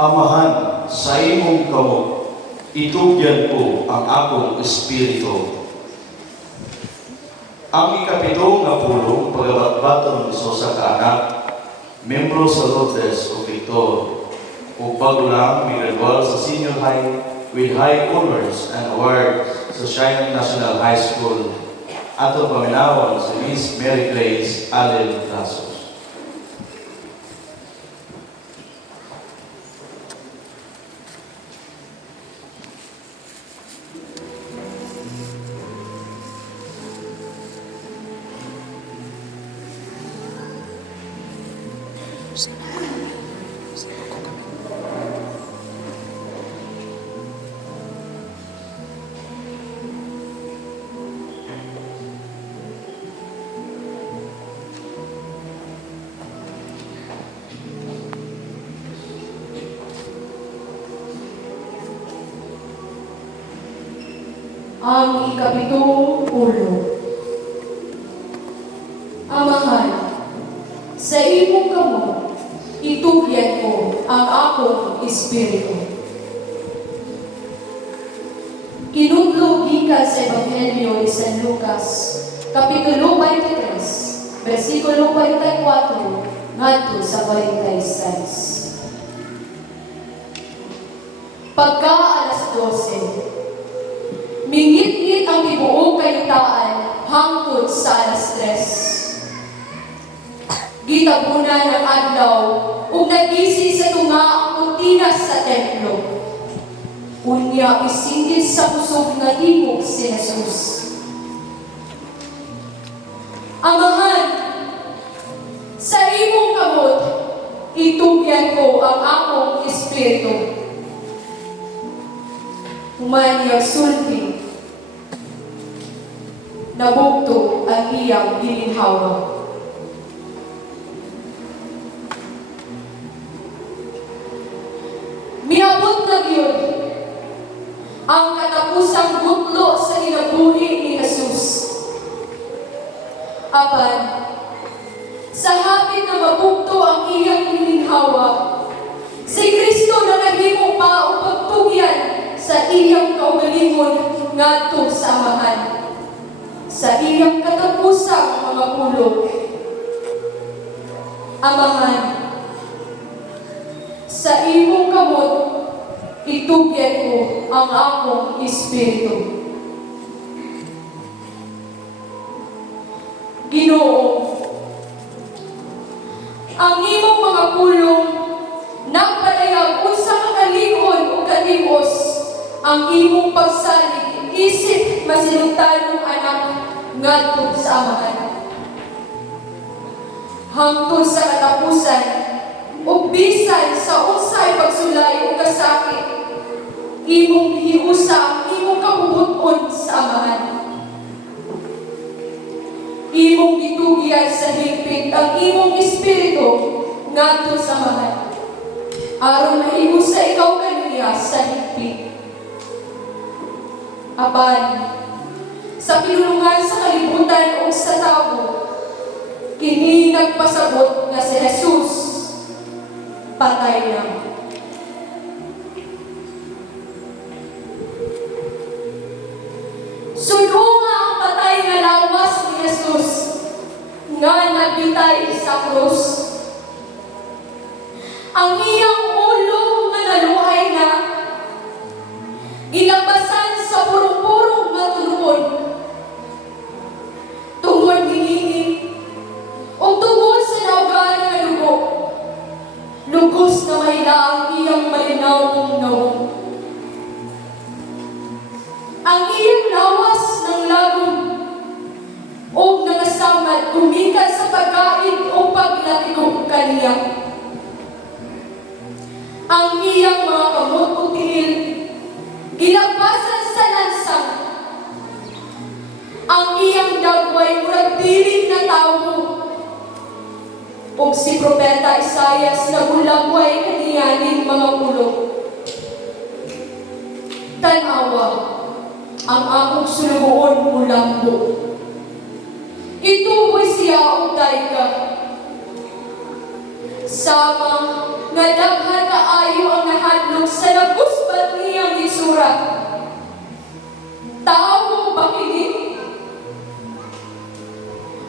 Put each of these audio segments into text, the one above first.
Amahan, sa imong kamot, itugyan ko ang akong espiritu. Ang ikapito nga pulong pagabatbaton sa usa ka anak, membro sa Lourdes o Victor, o bago lang migradual sa senior high with high honors and awards sa China National High School, atong paminawan si Miss Mary Grace Allen Rasos. Ang ikapitong pulong. Amahan, sa imong kamot, itugyan ko ang akong espiritu. Kinudlo gikan sa Ebanghelyo ni San Lucas, Kapitulo 23, versikulo 44, ngadto sa 46. Pagka alas 12, mingit-ngit ang tibuok kayutaan hangtod sa alas 3. Gitabunan ng adlaw ug nagisi sa tunga ang kuntinas sa templo. Unya isinggit sa kusog nga himog si Jesus. Amahan, sa imong kamot, itugyan ko ang akong espiritu. Humanyag sulti, nabugto ang iyang gilinhawa. Miabot na gyud ang katapusang butlo sa kinabuhi ni Jesus. Apan, sa hapit na mabugto ang iyang gilinhawa, si Kristo na nahimo pa o pagtugyan sa iyang kaugalingon ngadto sa amahan. Sa iyang katapusang mga pulong. Amahan, sa imong kamot, itugyan ko ang akong espiritu. Ginoo, ang imong mga pulong nagpalayag unsa ka kalingon o kalimos ang imong pagsalig isip masinungtanong anak ngadto sa amahan. Hangtod sa katapusan ug bisan sa unsay pagsulay o kasakit, imong hiusa ang imong kabubuton sa amahan. Imong gitugyan sa higpit ang imong espiritu ngadto sa amahan, aron mahiusa ikaw kaniya sa higpit. Apan, sa pinulungan sa kalibutan o sa tao, kini nagpasabot nga si Jesus, patay na. Suno nga ang patay nga lawas ni Jesus, nga nagbitay sa krus. Ang iyang ulo nga naluhay na, gilabasan sa purong-purong nga tunuon. Tungod hingin, o tungod sa naugan nga lugo, lugos na mahila ang iyang malinawong nawong. Ang iyang lawas ng lagom, o nangasamad gumikan sa pagkain o paglatigong kaniya. Ang iyang mga kamot o tiil, gilagpasan sa lansang. Ang iyang dagway murag pilit na tao. Ug si Propeta Isaias nagulagway kaniyanin mga ulo. Tanawa, ang akong sulugoon mulambo. Ituboy siya og dayga. Sama nga daghan kaayo ang nagsurat, "Tao ba kini?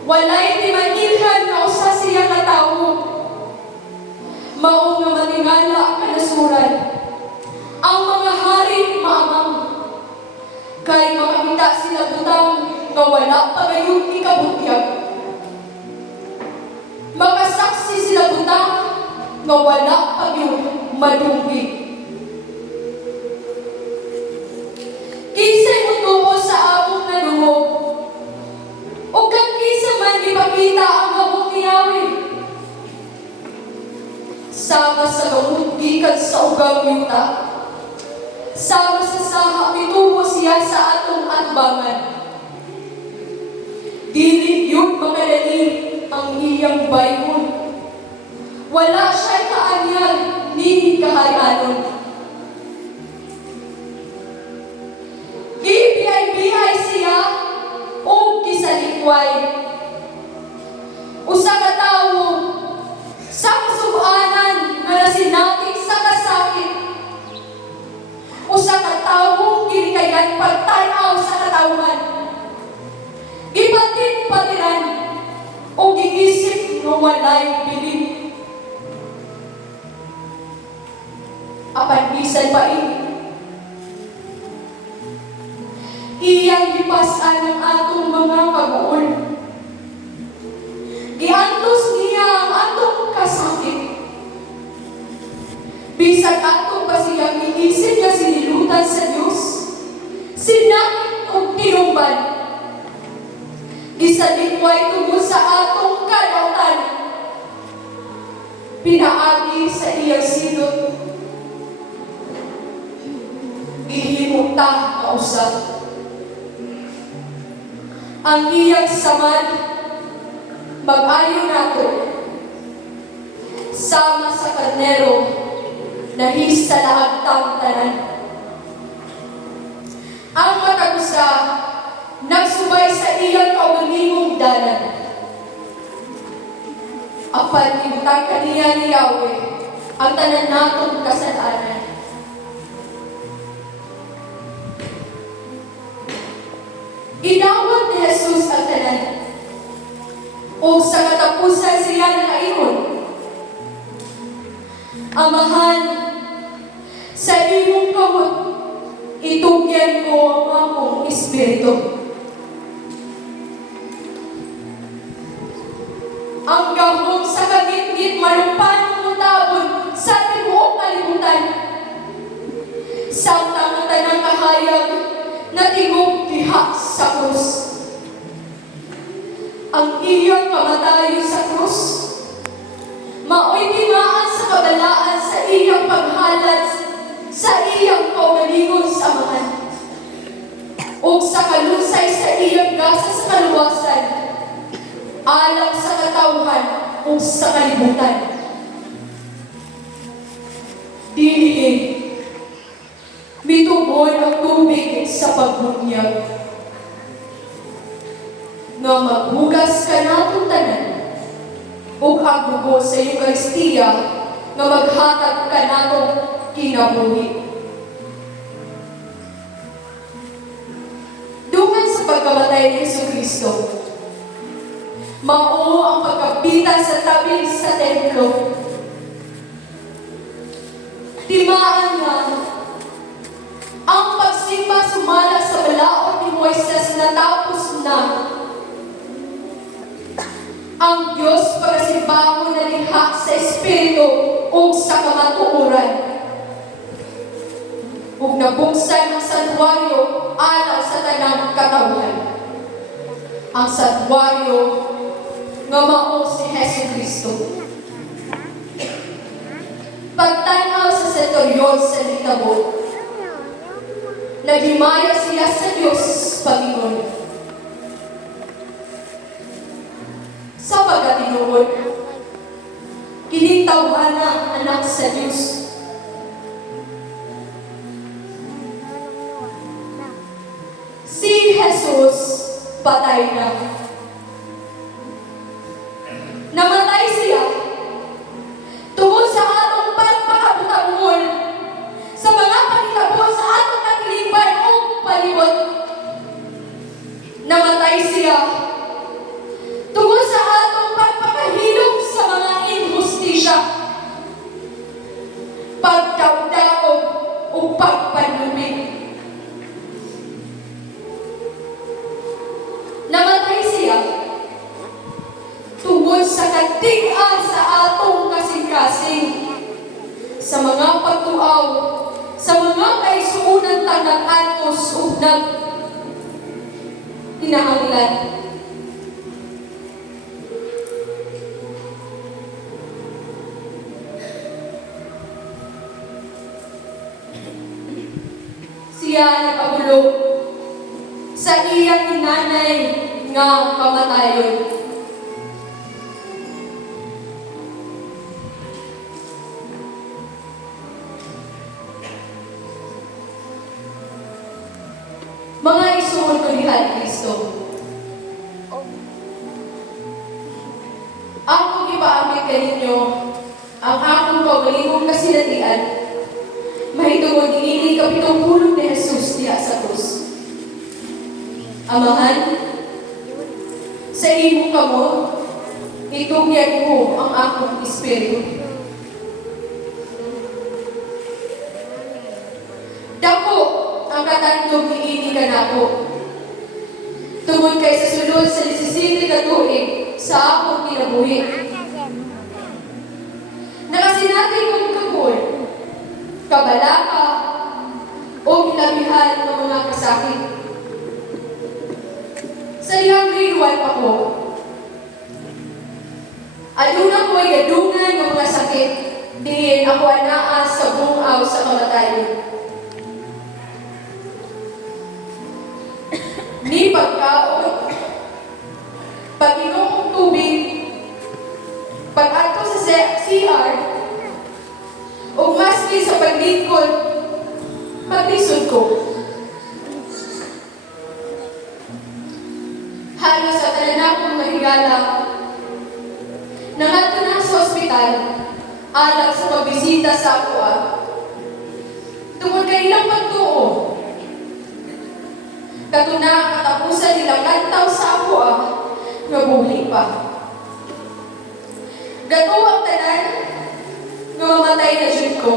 Walay timanilhan nga usa siya ka tawo. Mao nga matingala ka nasuran. Ang mga hari maamang, kay makakita sila butang nga wala pa gayud ikabutyag. Makasaksi sila butang nga wala pa gyud madunggi. Kinsay mutuo sa among nadungog, o kang kinsa man ipakita ang gabong ni Yahweh. Sama sa gamot gikan sa ugang yuta, sama sa saha mitubo siya sa atong atbangan. Dili yun makadali ang iyang bayhon. Wala siya'y kaanyag ni kahayanon. Gibiyay-biyay siya o kisalikway. Usa ka tawo sa kasubanan nga nasinatik sa kasakit. Usa ka tawong ginikayan pagtanaw sa katawhan. Gipatin-patiran o giisip nga walay bilib. Apan bisan pa ini, iyang gipasan ang atong mga kaguol. Giantos niya ang atong kasakit. Bisag atong pa siyang iisip nga sinilutan sa Diyos, sinakit o tinumban. Gisalikway tungod sa atong kadautan. Pinaagi sa iyang sinot. Gihimuta kausap. Ang iyang samad, mag-ayo nato. Sama sa karnero, nahis sa laagtang tanan. Ang matagusa, nagsubay sa iyang kaugalingong dalan. Apan ibutang kaniya ni Yahweh ang tanan natong kasalanan. Inawat ni Jesus ang tanan. O sa katapusan siya nakaingon, Amahan, sa imong kamot, itugyan ko ang akong espiritu. Ang gahong sa kagit-git malumpan ng tabon sa tibuok kalibutan. Samtang ang tanang kahayag na tingog diha sa krus. Ang iyang kamatayo sa krus, mao'y tingaan sa kabalaan sa iyang paghalad sa iyang kaugalingon samahan. O sa kalusay sa iyang gasa sa kaluwasan, alang sa katawhan o sa kalibutan. Dili, mitubon ang tubig sa pagbunyag. Nga maghugas ka natong tanan, o agugo sa Eucharistia, nga maghatag ka natong kinabuhi. Dungan sa pagkamatay ni Jesucristo, mao ang pagkabita sa tabi sa templo. Timaan nga, ang pagsimba sumala sa balaod ni Moises natapos na. Ang Diyos pagkasimbahan na liha sa Espiritu o sa kamatuoran. Ug nabuksan ang santuaryo alang sa tanang katawhan. Ang santuaryo nga mao si Jesucristo. Pagtanaw sa senturyon sa litabo, naghimaya siya sa Diyos Panginoon. Sa pagkatinuod, kinitawhan na anak sa Diyos. Si Jesus patay na. Namatay siya tungkol sa atong pagpakabutangon sa mga panghitabo sa atong mga pagtuaw, sa mga kaisuunan tanang atos ug nag hinahanglan. Siya nagpabulog sa iyang nanay nga kamatayon. Mga isuon ko ni Kristo, ako gipaamit kaninyo ang akong kaugalingong kasinatian, mahitungod niini kapitong pulong ni Jesus diha sa krus. Amahan, sa imo kamo, itugyan mo ang akong espiritu. Dako ang katandog niini kanako. Tungod kay sa sulod sa 17 ka tuig sa akong kinabuhi. Nakasinati kong kabul, kabalaka, o kinabihan ng mga kasakit. Sa iyang riruan pa ko, aduna ko'y gadungan ng mga sakit, diin ako anaa sa bungaw sa kamatayon. Ni pagkaon, pag-inom tubig, pag-ato sa CR, o maski sa paglingkod, maglisod ko. Halos sa tanan akong mahigala, nangato na sa ospital, alang sa pagbisita sa ako tungod kay ilang pagtuo. Katuna katapusan nilang lantaw sa ako nga buhi pa. Gato ang tanan nga mamatay na jud ko.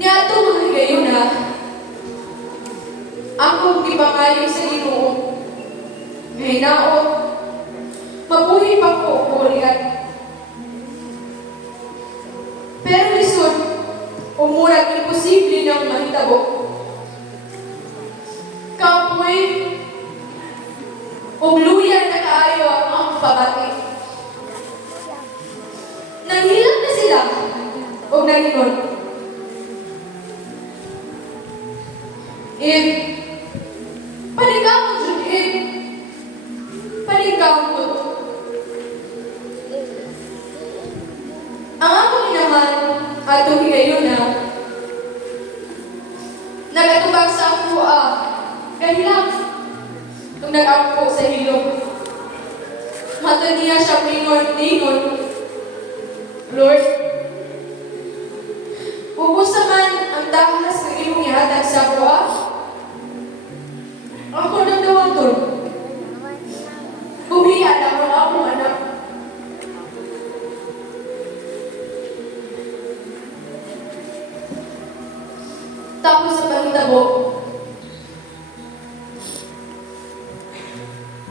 Niadto mga higayon akong gipangayo sa Ginoo. Hinaot, mabuhi pa ko ulian. Pero lisod, umurag imposible nang mahitabo. Kapoy, luya na kaayo ang pabati. Nanghilang na sila, o nangingon. Panigamot yun, panigamot. Ang akong inahan, atong higayon nagatubag sa ako kanilang, nung nag-ako sa hilong. Mato niya siya mingon, Lord, ubos naman ang dahas ng ilong ihatag sa ako Ako nang dawaton. Buhiya na ang akong anak. Tapos sa pangitabo,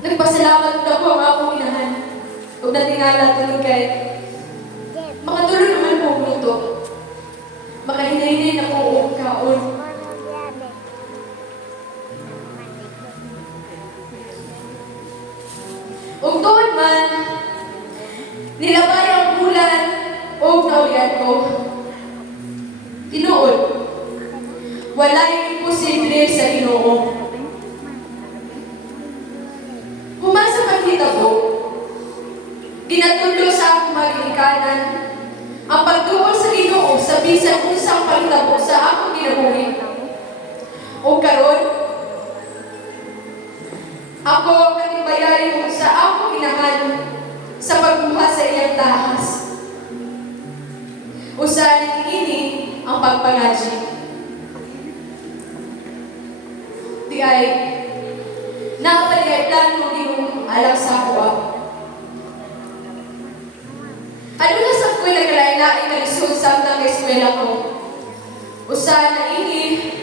nagpasalamat na ko ang akong inahan. Huwag natingala tulog kay makatulog naman po nito. Makahinay-hinay na po ang kaon. Ug tuod man, nilabay ang bulan o naulian ko. Tinuod, walay imposible sa Ginoo. Humasa pagkitabo, ginatudlo sa akong magigikanan ang pagtuon sa Ginoo sa bisan unsang pagkitabo sa akong kinabuhi. O karon, ako ang katibayarin mo sa akong inahan sa pagbuha sa iyang tahas. Usahan ini ang pagpangaji. Di ay, napaligay plano Ginoo alang sa ako. Ano na sa ko'y nagkalain-lain na lisod sa amtang eskwela ko? Usahan na ini,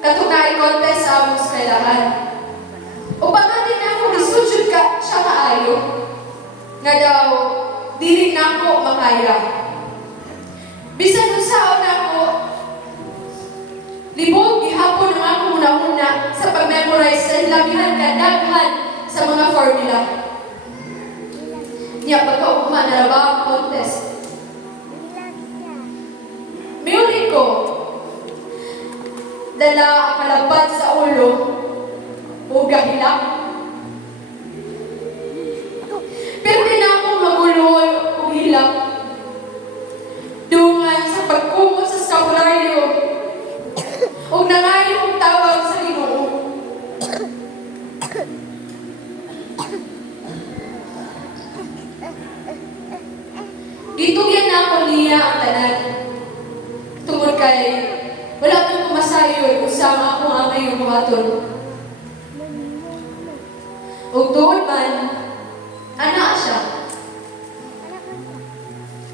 katunay kontes sa among eskwelahan. O pagkatin ako nako makaya. Bisan unsaon nako libog gihapon ang ako una-una sa pag-memorize sa labihan kadaghan sa mga formula. Niya pagkaugma na ba ang contest? Miulit ko, dala ang kalabad sa ulo o gahilak. Pero di na akong magulol o hilak. Dungan sa pagkumot sa skapularyo o nangayong tawag sa Ginoo. Gitugyan na ako niya ang tanan. Tungod kay wala kang kumasayon usama akong amay yung buhaton. Ug tuod man, ana siya.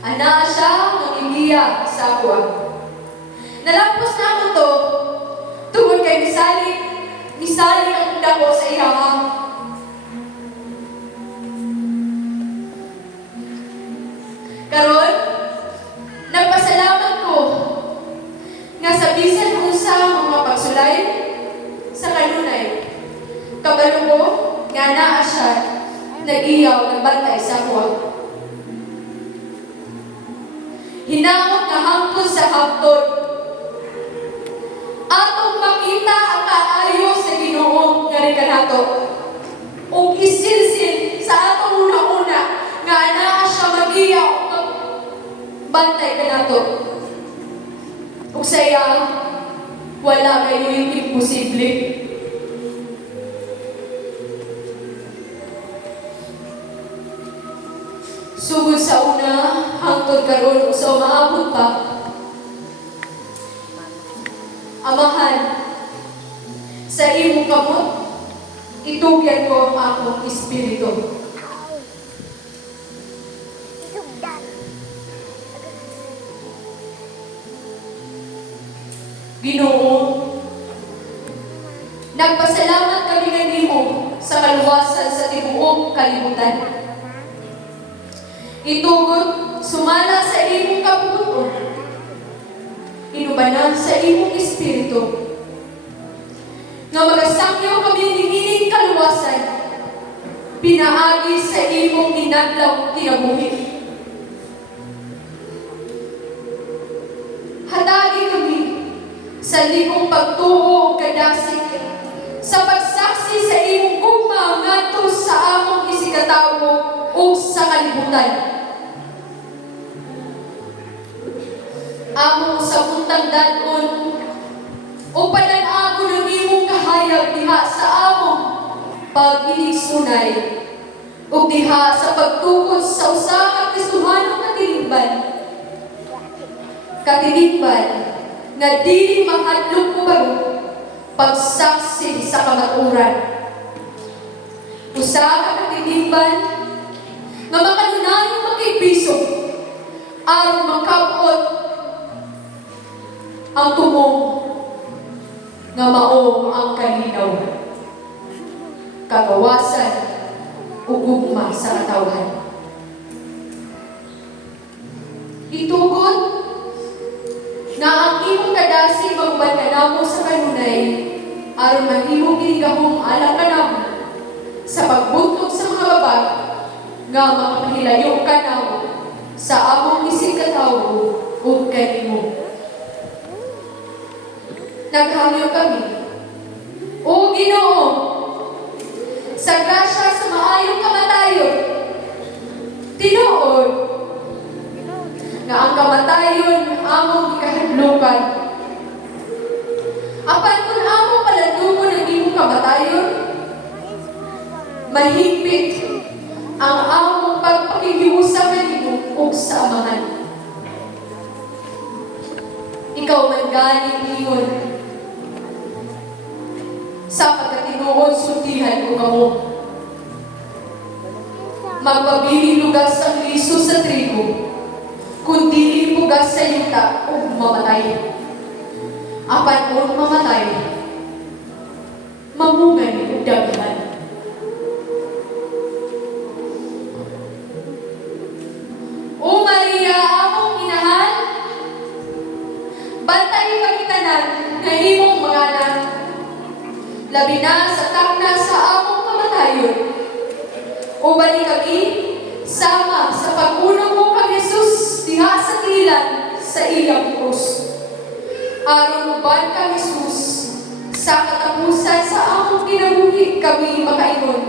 Ana siya mangigiya sa akwa. Nalapos na ako to, tungod kay misali ang dako sa iyaha. Karon, nagpasalamat ko nga sa bisan unsa ang mga pagsulay sa kanunay. Kabalo ko nga naa siya nag-iyaw nagbantay sa akwa. Hinaot nga hangtod sa hapton. Atong makita ang kaayo sa Ginoo nga rin kanato. O isilsil sa atong una-una nga anaa siya mag-iyaw bantay kanato. Ug saya wala kayo yung imposible. Sugod sa una, hangtod karon o sa umaabot pa. Amahan, sa imong kamot, itugyan ko ang akong espiritu. Ginoo, nagpasalamat kami kanimo sa kaluwasan sa tibuok kalibutan. Itugod, sumala sa imong kabuton. Inubanan sa imong espiritu. Nga magasangyo kami ng ining kaluwasan, pinaagi sa imong inadlaw kinabuhi. Hatagi kami sa likong pagtuo o kadasig, sa pagsaksi sa imong gugma ngadto sa among isikatawo o sa kalibutan. Among sa buntang danon o panan-ago ng imong kahayag diha sa among pag-iligsunay o diha sa pagtukod sa usa ka Kristohanong katilingban nga dili mahadlok kubaro pagsaksi sa kamaturan. Usa ka katilingban nga makanunayong makaibiso aron makabot ang tumong nga mao ang kalinaw, kagawasan ug gugma sa katawhan. Itugod nga ang imong kadasi maguban kanamo sa kanunay aron mahimong ginigahong alang kanamo sa pagbuntog sa mga babag nga makapahilayo kanamo sa among isig katawo ug kanimo. Naghangyo kami, O Ginoo, sa grasya sa maayong kamatayon, tinuod nga ang kamatayon among gikahadlukan. Apan kung among paladungon ang imong kamatayon, mahigpit ang among pagpakihiusa kanimo ug sa amahan. Ikaw man ganing ingon sa pagkatinuod sultihan ko kamo. Magpabiling lugas ang liso sa trigo, kundi bugas sa yuta o mamatay. Apan kung mamatay, mamungan o daghan. O labi na sa takna sa among kamatayon. O bali kami, sama sa pag-unang mo kang Jesus, diha sa tilan sa iyang krus. Aron uban kang Jesus, sa katapusan sa among kinabuhi kami makaingon.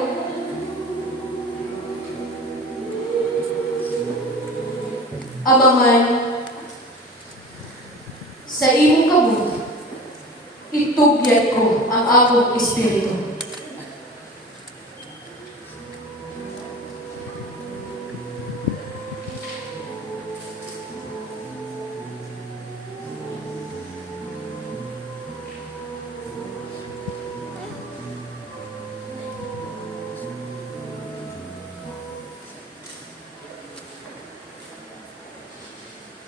Amaman, sa imong kabut, itugyan ko ang among espiritu.